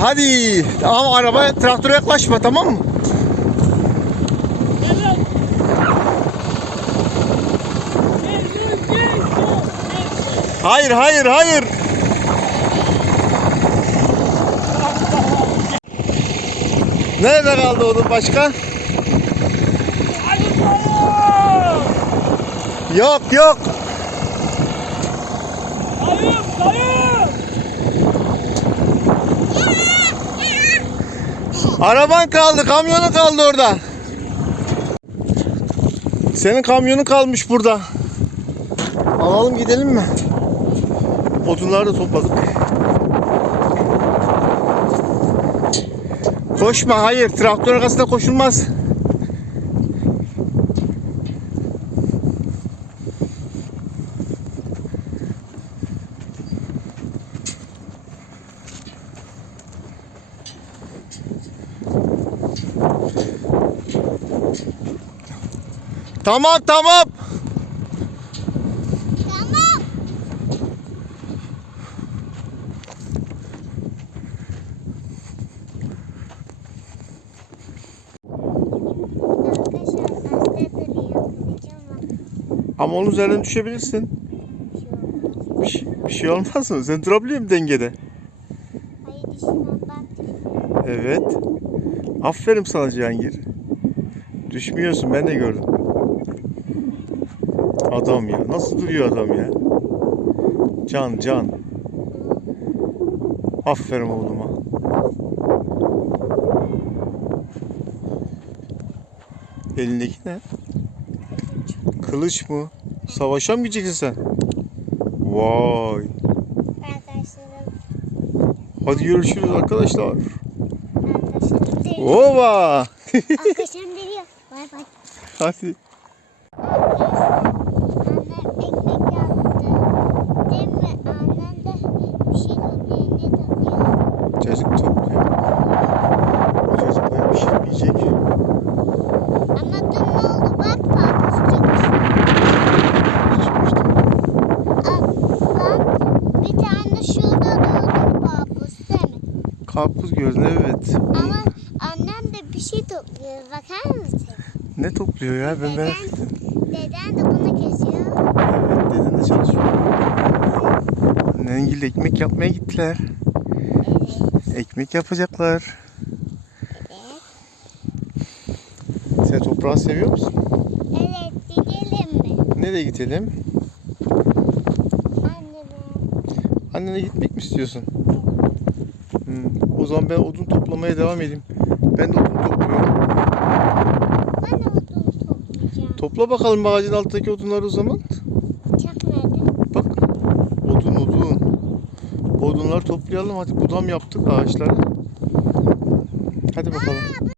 Hadi. Ama araba traktöre yaklaşma tamam mı? Hayır hayır hayır. Nerede kaldı oğlum başka? Yok yok. Dayım dayım. Araban kaldı, kamyonun kaldı orada. Senin kamyonun kalmış burada. Alalım gidelim mi? Odunları da topladık. Koşma, hayır. Traktör arkasında koşulmaz. Tamam, tamam. Tamam. Ama onun üzerinden düşebilirsin. Bir şey, bir şey olmaz mı? Sen durabiliyor musun dengede? Hayır düşmem. Evet. Aferin sana Cihangir. Düşmüyorsun ben de gördüm. Adam ya. Nasıl duruyor adam ya? Can can. Aferin oğluma. Elindeki ne? Kılıç mı? Savaşa mı gideceksin sen? Vay. Hadi görüşürüz arkadaşlar. Ova. Arkadaşlarım deriyor. Bay bay. Hadi. Mi? Annem de bir şey topluyor. Topluyor? Topluyor. O yiyecek. Ama dün ne oldu? Bak Bak bir tane şurada durdu papuz değil mi? Karpuz gördün evet. Ama annem de bir şey topluyor. Bakar mısın? Ne topluyor ya ben merak Deden, ettim. deden de bunu kesiyor. Evet deden de çalışıyor. Nengil ekmek yapmaya gittiler. Evet. Ekmek yapacaklar. Evet. Sen toprağı seviyor musun? Evet gidelim mi? Nereye gidelim? Anneme. Annene gitmek mi istiyorsun? Hmm, O zaman ben odun toplamaya devam edeyim. Ben de odun topluyorum. Ben de odun toplayacağım. Topla bakalım ağacın altındaki odunları o zaman. Bıçak nerede? Bak. Odun odun. Odunlar toplayalım hadi budam yaptık ağaçları. Hadi bakalım.